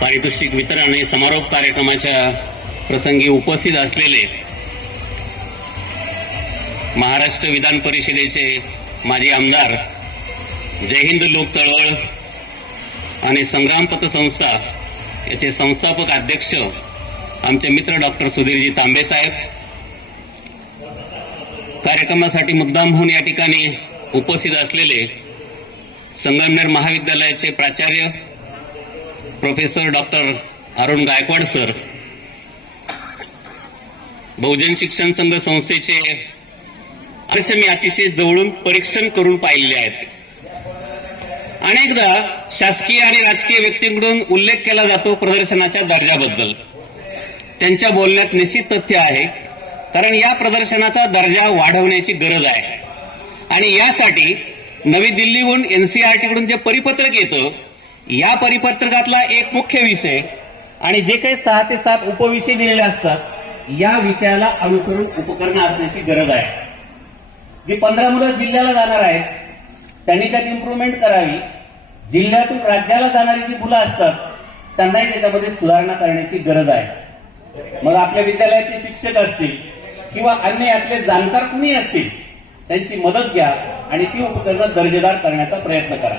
पारितोषिक वितरण आणि समारोप कार्यक्रमाच्या प्रसंगी उपस्थित असलेले महाराष्ट्र विधान परिषदेचे माजी आमदार, जय हिंद लोक चळवळ आणि संग्राम पतसंस्था याचे संस्थापक अध्यक्ष आमचे मित्र डॉक्टर सुधीरजी तांबे साहेब, कार्यक्रमासाठी मुद्दाम होऊन या ठिकाणी उपस्थित असलेले संगमनेर महाविद्यालयाचे प्राचार्य professor doctor Arun Gaikwad sir, Bahujan Shikshan Sangh संस्थेचे मी अतिशय जवळून परीक्षण करून पाहिलेले आहेत. अनेकदा शासकीय आणि राजकीय व्यक्तींकडून उल्लेख केला जातो प्रदर्शनाच्या दर्जाबद्दल. त्यांच्या बोलण्यात निश्चित तथ्य आहे, कारण या प्रदर्शनाचा दर्जा वाढवण्याची गरज आहे आणि यासाठी नवी दिल्लीहून एनसीईआरटीकडून जे परिपत्रक येतं, या परिपत्रकातला एक मुख्य विषय आणि जे काही 6 ते 7 उपविषय दिलेले असतात, या विषयाला अनुसरून उपकरणं असण्याची गरज आहे. जी 15 मुलं जिल्ह्याला जाणार आहेत त्यांनी त्यात इम्प्रूव्हमेंट करावी. जिल्ह्यातून राज्याला जाणारी जी मुलं असतात त्यांनाही त्याच्यामध्ये सुधारणा करण्याची गरज आहे. मग आपल्या विद्यालयाचे शिक्षक असतील किंवा अन्य यातले जाणकार कुणी असतील, त्यांची मदत घ्या आणि ती उपकरणं दर्जेदार करण्याचा प्रयत्न करा.